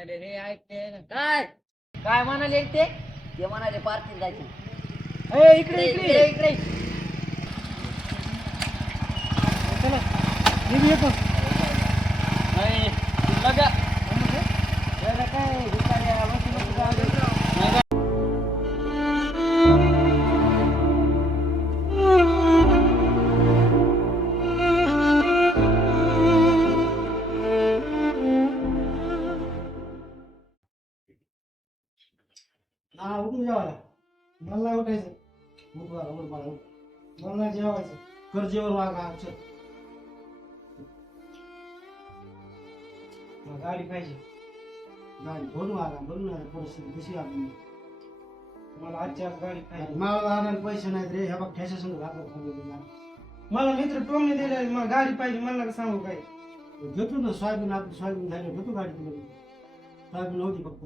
म्हणाले रे ऐकते ना काय काय म्हणाले ते म्हणाले पार्किंग जायचं इकडे इकडे इकडे चला मी येतो नाही लगा काय भिकाऱ्या बसून उठून जेवायला मला नाही उठायचं मला नाही जेवायचं कर जेवण वागा चल गाडी पाहिजे गाडी भरून वागा भरून परिस्थिती कशी आपली मला आजची आज गाडी पाहिजे मला आणायला पैसे नाहीत रे ह्या बघ ठेसा संग घातला मला मित्र टोमने दिले मला गाडी पाहिजे मला नका सांगू काय घेतो ना सोयाबीन आपली सोयाबीन झाली घेतो गाडी तुला सोयाबीन होती फक्त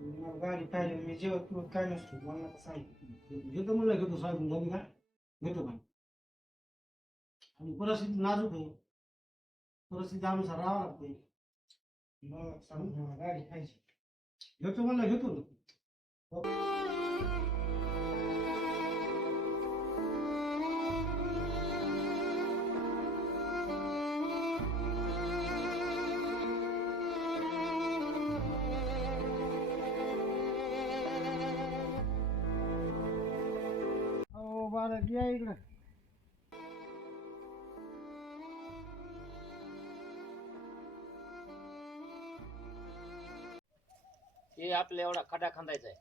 मला गाडी पाहिजे मी जेवत तुला काय नसतो मला नका सांग घेतो म्हणलं घेतो सोयाबीन झाली का घेतो का आणि परिस्थिती नाजूक आहे परिस्थिती अनुसार राहावं लागते मला सांग गाडी पाहिजे घेतो म्हणलं घेतो ना बालक या इकडं हे आपल्या एवढा खडा खांदायचा आहे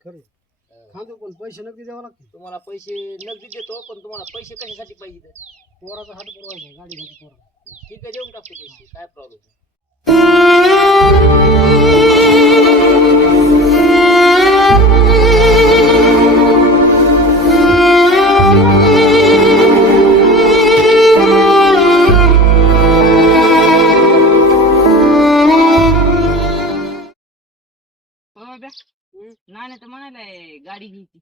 खरं खांदो पण पैसे नक्की द्यावं लागते तुम्हाला पैसे नगदी देतो पण तुम्हाला पैसे कशासाठी पाहिजे पोराचा हात पुरवायचा गाडी घ्यायची पोरा ठीक आहे देऊन टाकतो पैसे काय प्रॉब्लेम नाही तर म्हणायला गाडी घ्यायची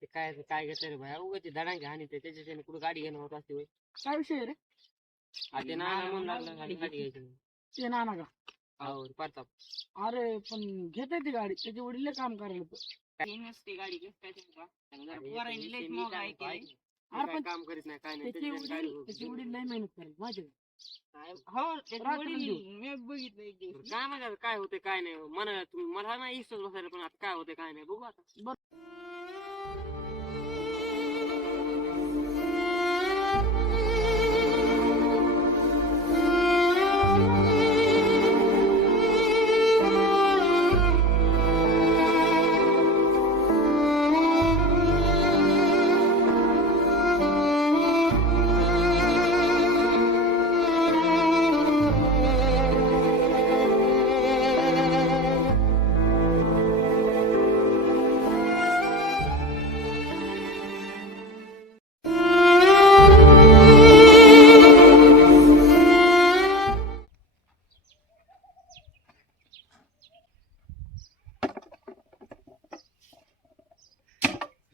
ते काय काय घेत रे भाई उगाच धडा घ्या आणि त्याच्याने कुठे गाडी घेणं होत असते काय विषय रे ते नाना म्हणून लागलं गाडी घ्यायची ते नाना का हो परताप अरे पण घेता ती गाडी त्याचे वडील काम करायला नसते गाडी काम करीत नाही काय नाही त्याचे वडील नाही मेहनत करेल माहिती मी बघितलं काय म्हणतात काय होते काय नाही मला नाही विश्वास बसायला पण आता काय होते काय नाही बघू आता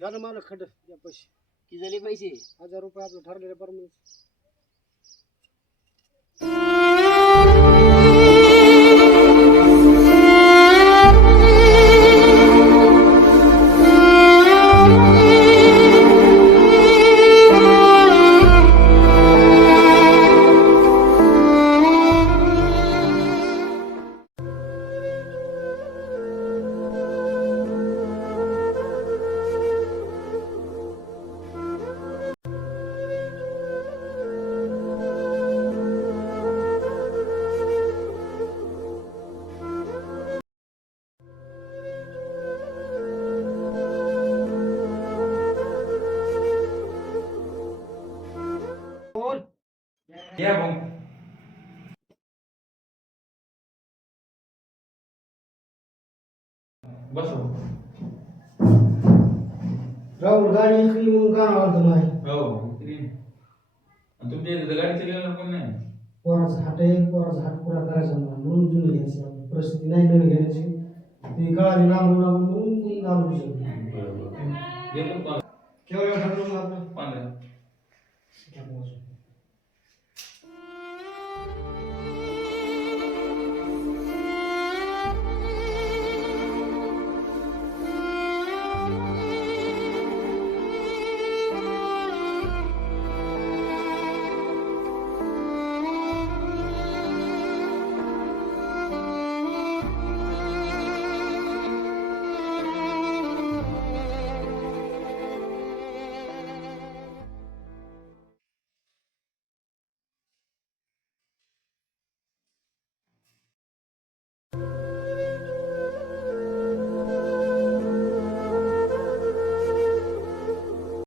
झालं मला खड्ड या पैसे किती झाले पैसे 1000 रुपये आपलं ठरलेलं परमिट या भाऊ बस राहुल गाडी इकली म्हणून का आवडतं नाही हो तुमच्या इथे गाडी चालवणार पण नाही पोराचा हात आहे पोराचा हात पुरा करायचा म्हणून जुनी घ्यायची आपली परिस्थिती नाही नवी घ्यायची ती कळाली लांबून म्हणून लांबू शकतो बरोबर केवढ्या ठरलं आपलं 15